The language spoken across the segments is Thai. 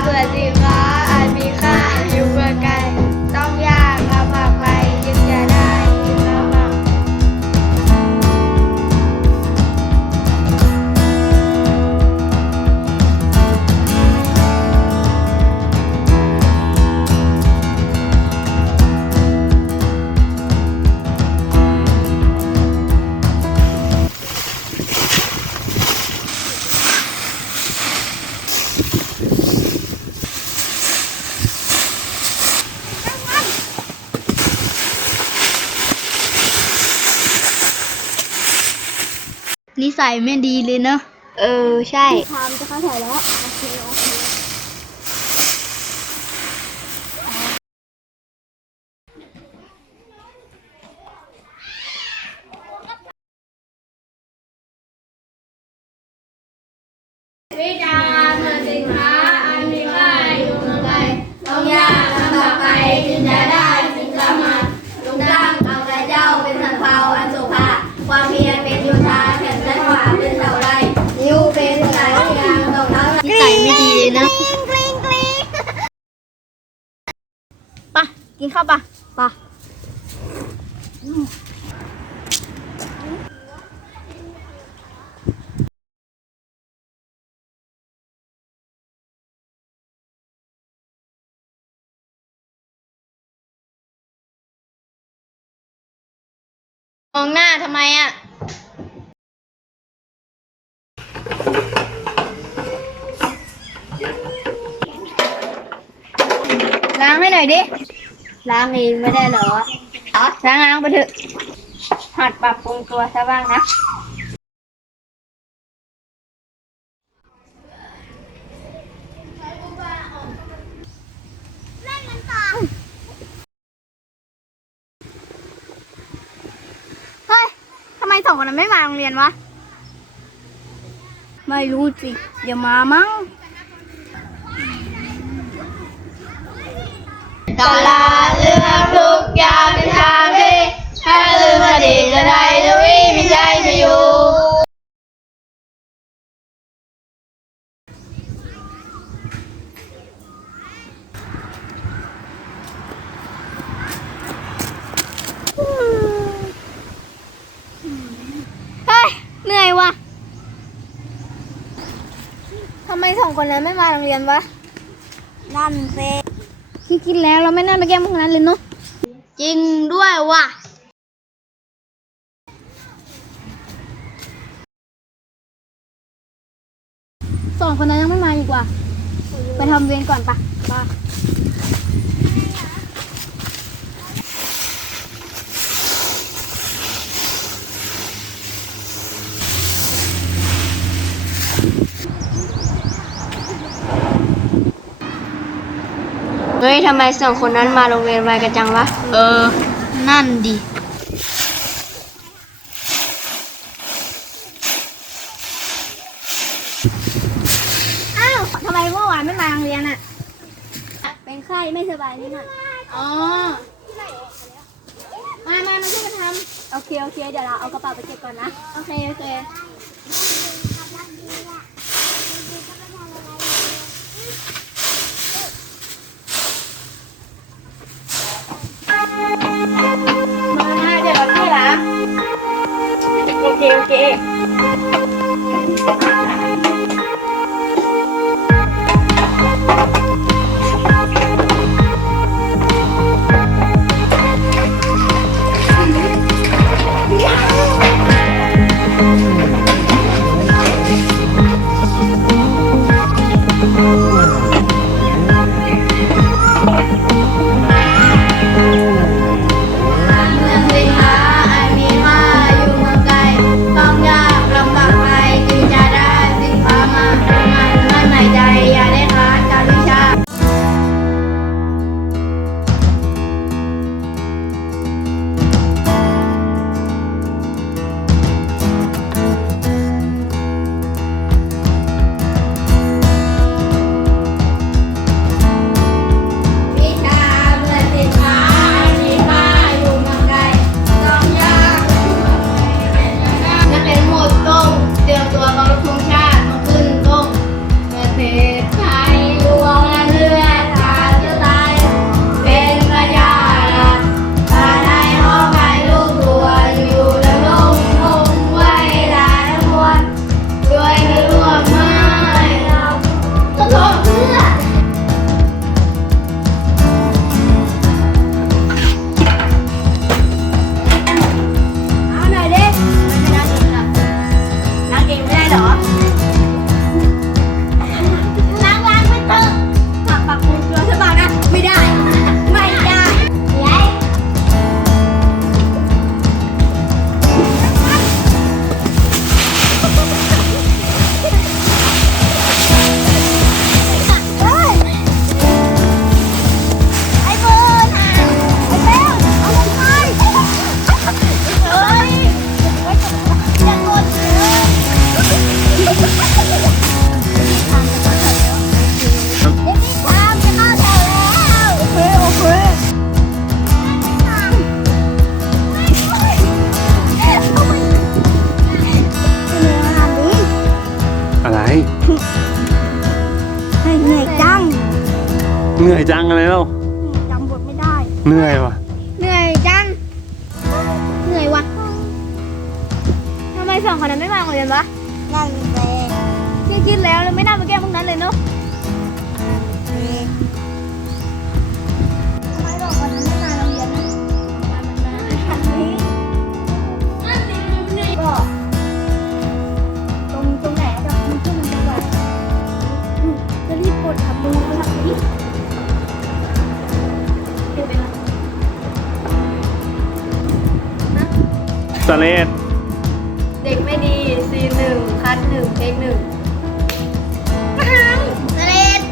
เบื่อสินค้าอันมีค่าอยู่เมือไกลต้องยากลำบากไปจึงจะได้ยินลำบาก นิสัยไม่ดีเลยเนอะ เออ ใช่ทามจะเข้าแถวแล้ว มองหน้าทำไมอะล้างให้หน่อยดิ ล้างเองไม่ได้เหรอล้างล้างไปเถอะ หัดปรับปรุงตัวซะบ้างนะ เฮ้ย ทำไมันไม่มาโรงเรียนวะ ไม่รู้สิเดี๋ยวมามั้งกาลาเรื่องทุกอย่างในทางที่ถ้าลืมอดีตจะได้จะวิมีใจจะอยู่ เฮ้ย เหนื่อยวะทำไม สองคนนั้นไม่มาโรงเรียนวะนั่นเซคิดคิดแล้วเราไม่น่าไปแกล้งพวกนั้นเลยเนาะจริงด้วยว่ะสองคนนั้นยังไม่มาอีกว่าไปทำเวรก่อนปะปะ เฮ้ยทำไมสองคนนั้นมาโรงเรียนไวกันจังวะ เออ นั่นดิ อ้าวทำไมเมื่อวานไม่มาโรงเรียนอะ เป็นไข้ไม่สบายนิดหน่อยอ๋อ มามามาช่วยกันทำ โอเค โอเค เดี๋ยวเราเอากระเป๋าไปเก็บก่อนนะ โอเค โอเค มาเดี๋ยวเราช่วยละโอเค โอเค เหนื่อยจังเหนื่อยจังอะไรเล่าจำบทไม่ได้ เหนื่อยวะเหนื่อยจัง เหนื่อยวะทำไมสองคนนั้นไม่มาเหมือนกันวะนั่นเองที่คิดแล้วแล้วไม่น่ามาแสเลดเด็กไม่ดีซีหนึ่งคัดหนึ่งเทคหนึ่งสเลด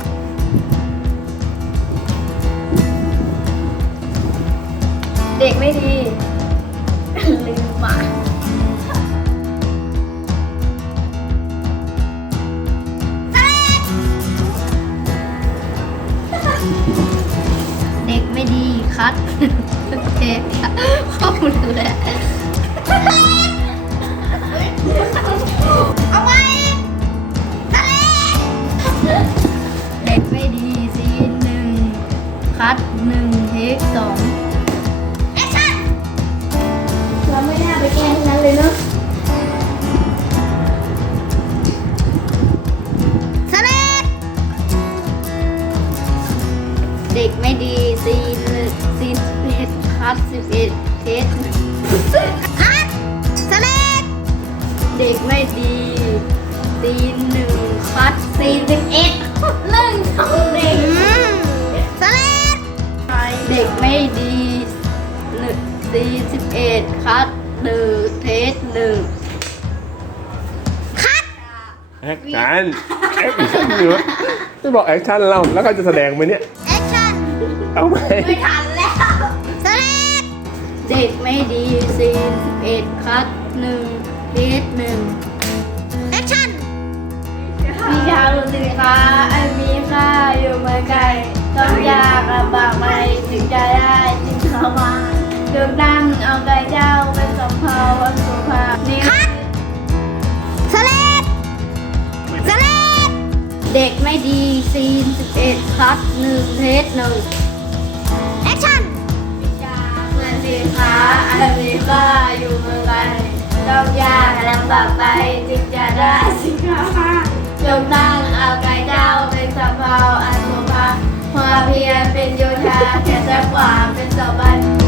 เด็กไม่ดี ลืมอะเด็กไม่ดีคัดเทปข้อมูลเล เอ็ดคัดสิบเอ็ดเทคหนึ่งคัดสเลดเด็กไม่ดีซีนหนึ่งคัดซีนสิบเอ็ดเรื่องของเด็กอืมสเลดเด็กไม่ดีหนึ่งซีนสิบเอ็ดคัดหนึ่งเทคหนึ่งคัดแอคชั่นแอคชั่นอยู่วะไม่บอกแอคชั่นเราแล้วเขาจะแสดงไหมเนี่ย แอคชั่น เอาไหมไม่ทันแล้วสเลด เด็กไม่ดีซีนสิบเอ็ดคัดหนึ่งเทคหนึ่งแอคชั่นมีชาวสินค้าไอมีค่าอยู่เมืองไกลต้องยากลำบากไหมถึงจะได้จึงเข้ามาเดินดังเอาไก่เจ้าเป็นสำเภาวันสุภาพนี่คัดสเลดสเลดเด็กไม่ดีซีนสิบเอ็ดคัดหนึ่งเทสหนึ่ง เหมือนนค้าไอมีค่าอยู่เมืองไกลต้องยากลำบากไปจึงจะได้สินค้าจงตั้งเอาไก่เจ้าเป็นสะเภาอันโมพาความเพียรเป็นโยธาแค่สักความเป็นสบัน